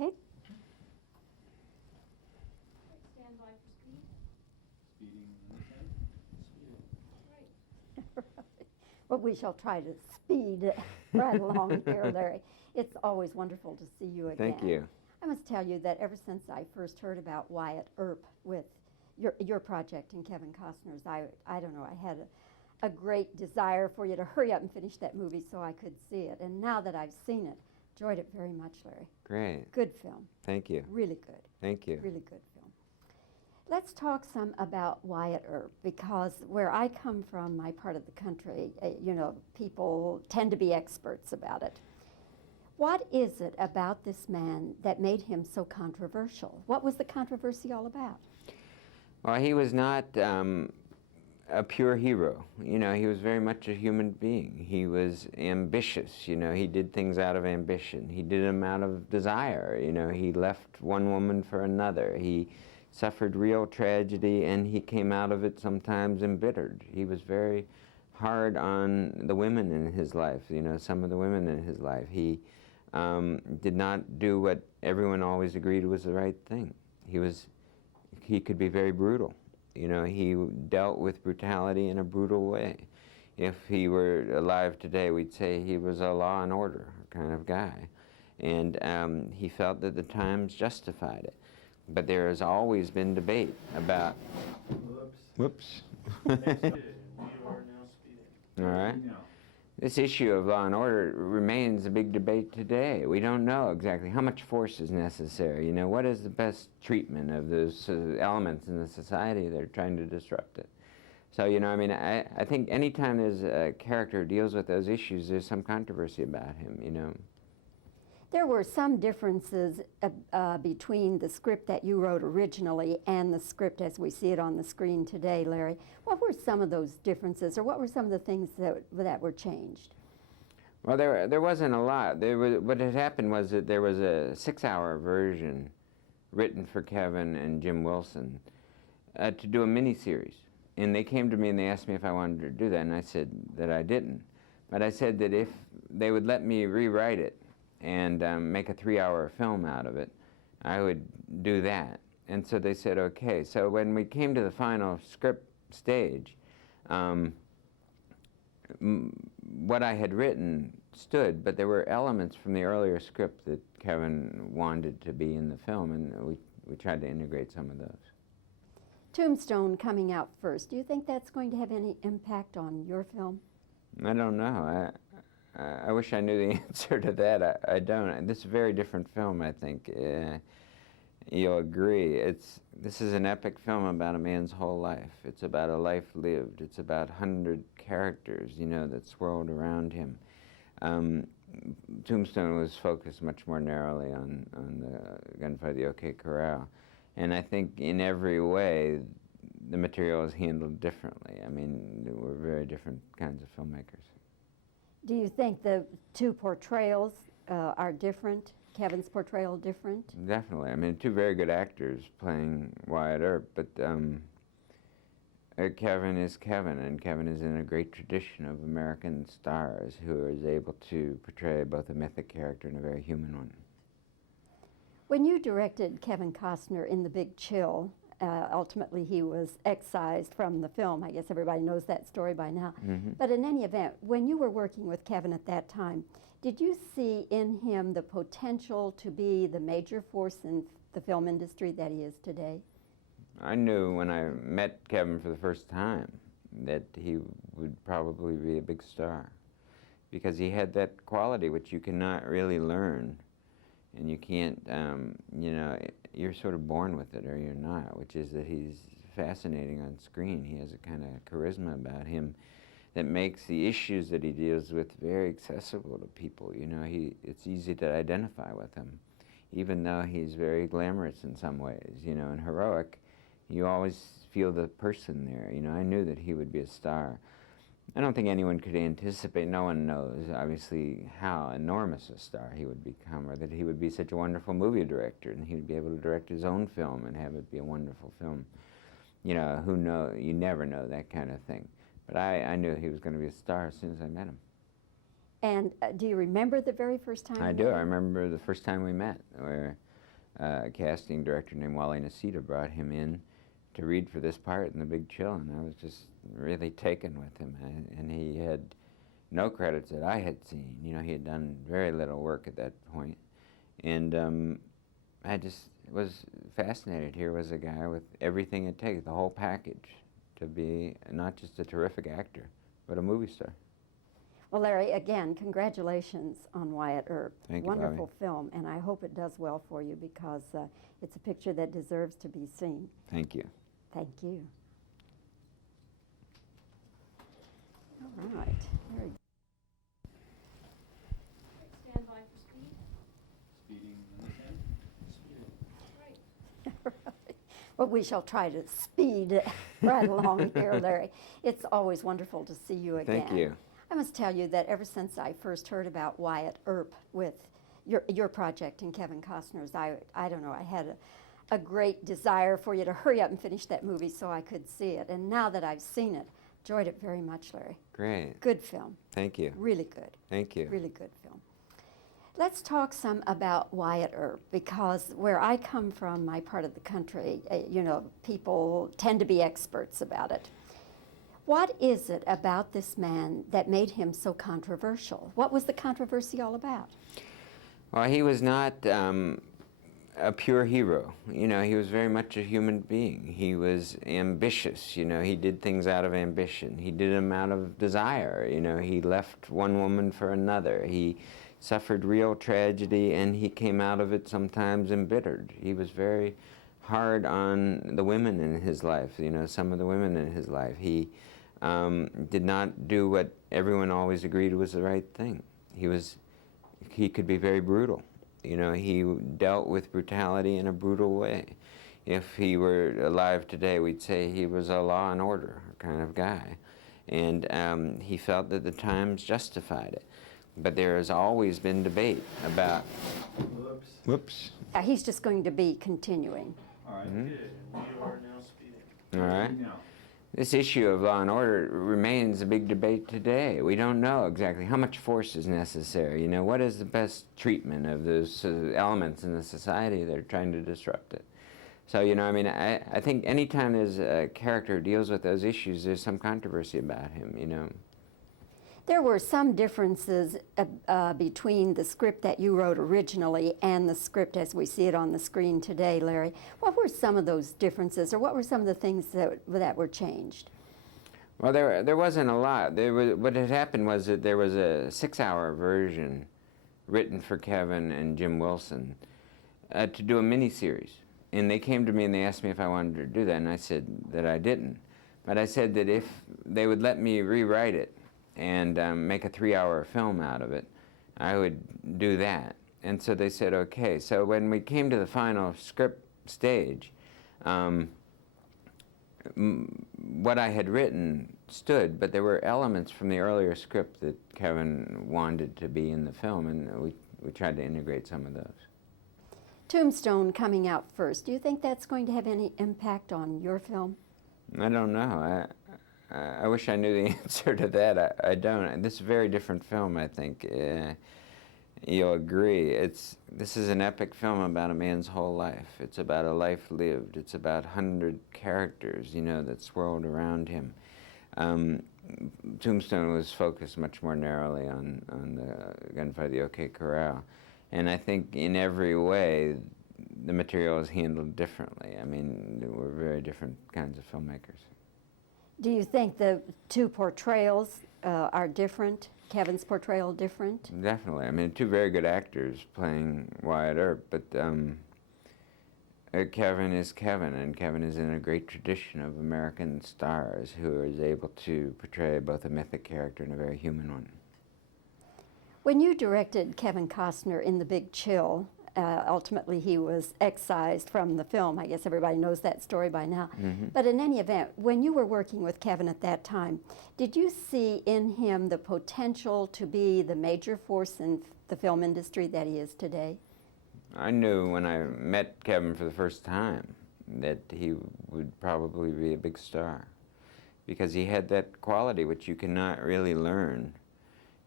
Okay. Stand by for speed. Speeding. Well, we shall try to speed right along here, Larry. It's always wonderful to see you again. Thank you. I must tell you that ever since I first heard about Wyatt Earp with your project and Kevin Costner's, I don't know, I had a great desire for you to hurry up and finish that movie so I could see it. And now that I've seen it, enjoyed it very much, Larry. Great. Good film. Thank you. Really good. Thank you. Really good film. Let's talk some about Wyatt Earp, because where I come from, my part of the country, you know, people tend to be experts about it. What is it about this man that made him so controversial? What was the controversy all about? Well, he was not a pure hero. You know, he was very much a human being. He was ambitious. You know, he did things out of ambition. He did them out of desire. You know, he left one woman for another. He suffered real tragedy, and he came out of it sometimes embittered. He was very hard on the women in his life, you know, some of the women in his life. He did not do what everyone always agreed was the right thing. He could be very brutal. You know, he dealt with brutality in a brutal way. If he were alive today, we'd say he was a law and order kind of guy. And he felt that the times justified it. But there has always been debate about... Whoops. We are now speeding. All right. This issue of law and order remains a big debate today. We don't know exactly how much force is necessary. You know, what is the best treatment of those elements in the society that are trying to disrupt it? So, you know, I mean, I think anytime there's a character who deals with those issues, there's some controversy about him, you know. There were some differences between the script that you wrote originally and the script as we see it on the screen today, Larry. What were some of those differences, or what were some of the things that were changed? Well, there wasn't a lot. What had happened was that there was a 6-hour version written for Kevin and Jim Wilson to do a miniseries. And they came to me and they asked me if I wanted to do that, and I said that I didn't. But I said that if they would let me rewrite it and make a 3-hour film out of it, I would do that. And so they said, okay. So when we came to the final script stage, what I had written stood, but there were elements from the earlier script that Kevin wanted to be in the film, and we tried to integrate some of those. Tombstone coming out first. Do you think that's going to have any impact on your film? I don't know. I wish I knew the answer to that. I don't. This is a very different film, I think. You'll agree. This is an epic film about a man's whole life. It's about a life lived. It's about 100 characters, you know, that swirled around him. Tombstone was focused much more narrowly on the Gunfight at the OK Corral. And I think in every way, the material is handled differently. I mean, we're very different kinds of filmmakers. Do you think the two portrayals are different? Kevin's portrayal different? Definitely. I mean, two very good actors playing Wyatt Earp, but Kevin is Kevin, and Kevin is in a great tradition of American stars who is able to portray both a mythic character and a very human one. When you directed Kevin Costner in The Big Chill, ultimately he was excised from the film. I guess everybody knows that story by now. Mm-hmm. But in any event, when you were working with Kevin at that time, did you see in him the potential to be the major force in the film industry that he is today? I knew when I met Kevin for the first time that he would probably be a big star, because he had that quality which you cannot really learn. And you can't, you know, you're sort of born with it or you're not, which is that he's fascinating on screen. He has a kind of charisma about him that makes the issues that he deals with very accessible to people. You know, it's easy to identify with him, even though he's very glamorous in some ways, you know, and heroic. You always feel the person there. You know, I knew that he would be a star. I don't think anyone could anticipate, no one knows, obviously, how enormous a star he would become, or that he would be such a wonderful movie director, and he would be able to direct his own film and have it be a wonderful film. You know, who knows? You never know that kind of thing. But I knew he was going to be a star as soon as I met him. And do you remember the very first time? I do. I remember the first time we met, where casting director named Wally brought him in to read for this part in The Big Chill, and I was just really taken with him. And he had no credits that I had seen. You know, he had done very little work at that point. And I just was fascinated. Here was a guy with everything it takes, the whole package, to be not just a terrific actor, but a movie star. Well, Larry, again, congratulations on Wyatt Earp. Thank you, Wonderful Bobbie. film, and I hope it does well for you because it's a picture that deserves to be seen. Thank you. Thank you. All right. Very good. Stand by for speed. Speeding in the end. Speeding. Right. Well, we shall try to speed right along here, Larry. It's always wonderful to see you again. Thank you. I must tell you that ever since I first heard about Wyatt Earp with your project and Kevin Costner's, I don't know, I had a great desire for you to hurry up and finish that movie so I could see it. And now that I've seen it, enjoyed it very much, Larry. Great. Good film. Thank you. Really good. Thank you. Really good film. Let's talk some about Wyatt Earp because where I come from, my part of the country, you know, people tend to be experts about it. What is it about this man that made him so controversial? What was the controversy all about? Well, he was not a pure hero. You know, he was very much a human being. He was ambitious. You know, he did things out of ambition. He did them out of desire. You know, he left one woman for another. He suffered real tragedy, and he came out of it sometimes embittered. He was very hard on the women in his life, you know, some of the women in his life. He did not do what everyone always agreed was the right thing. He could be very brutal. You know, he dealt with brutality in a brutal way. If he were alive today, we'd say he was a law and order kind of guy. And he felt that the times justified it. But there has always been debate about... Whoops. He's just going to be continuing. All right, good. We are now speeding. All right. Now. This issue of law and order remains a big debate today. We don't know exactly how much force is necessary. You know, what is the best treatment of those elements in the society that are trying to disrupt it? So, you know, I mean, I think anytime there's a character who deals with those issues, there's some controversy about him, you know. There were some differences between the script that you wrote originally and the script as we see it on the screen today, Larry. What were some of those differences, or what were some of the things that were changed? Well, there wasn't a lot. What had happened was that there was a 6-hour version written for Kevin and Jim Wilson to do a miniseries. And they came to me and they asked me if I wanted to do that, and I said that I didn't. But I said that if they would let me rewrite it and make a 3-hour film out of it, I would do that. And so they said, okay. So when we came to the final script stage, what I had written stood, but there were elements from the earlier script that Kevin wanted to be in the film, and we tried to integrate some of those. Tombstone coming out first. Do you think that's going to have any impact on your film? I don't know. I wish I knew the answer to that. I don't. This is a very different film, I think. You'll agree. This is an epic film about a man's whole life. It's about a life lived. It's about 100 characters, you know, that swirled around him. Tombstone was focused much more narrowly on the gunfight at the OK Corral. And I think in every way, the material is handled differently. I mean, we're very different kinds of filmmakers. Do you think the two portrayals are different? Kevin's portrayal different? Definitely. I mean, two very good actors playing Wyatt Earp, but Kevin is Kevin, and Kevin is in a great tradition of American stars who is able to portray both a mythic character and a very human one. When you directed Kevin Costner in The Big Chill, ultimately he was excised from the film. I guess everybody knows that story by now. Mm-hmm. But in any event, when you were working with Kevin at that time, did you see in him the potential to be the major force in the film industry that he is today? I knew when I met Kevin for the first time that he would probably be a big star, because he had that quality which you cannot really learn.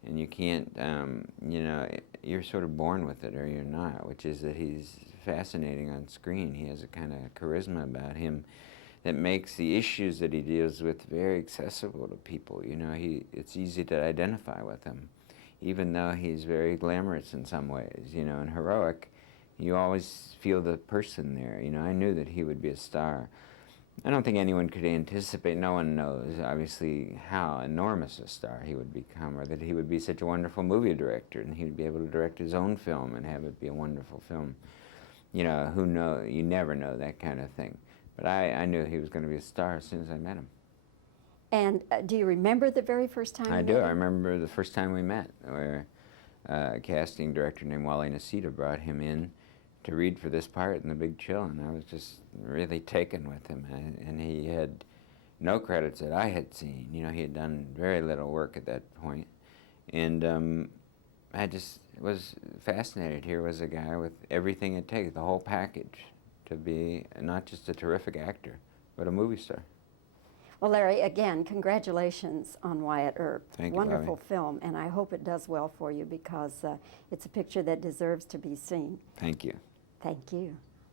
and you can't, you know, you're sort of born with it or you're not, which is that he's fascinating on screen. He has a kind of charisma about him that makes the issues that he deals with very accessible to people. You know, it's easy to identify with him, even though he's very glamorous in some ways, you know, and heroic. You always feel the person there. You know, I knew that he would be a star. I don't think anyone could anticipate, no one knows, obviously, how enormous a star he would become, or that he would be such a wonderful movie director, and he would be able to direct his own film and have it be a wonderful film. You know, who knows? You never know that kind of thing. But I knew he was going to be a star as soon as I met him. And do you remember the very first time I you do. met I him? remember the first time we met, where a casting director named Wally Nacita brought him in to read for this part in The Big Chill, and I was just really taken with him. And he had no credits that I had seen. You know, he had done very little work at that point. And I just was fascinated. Here was a guy with everything it takes, the whole package, to be not just a terrific actor, but a movie star. Well, Larry, again, congratulations on Wyatt Earp. Thank you, Wonderful Bobbie. film, and I hope it does well for you because it's a picture that deserves to be seen. Thank you. Thank you.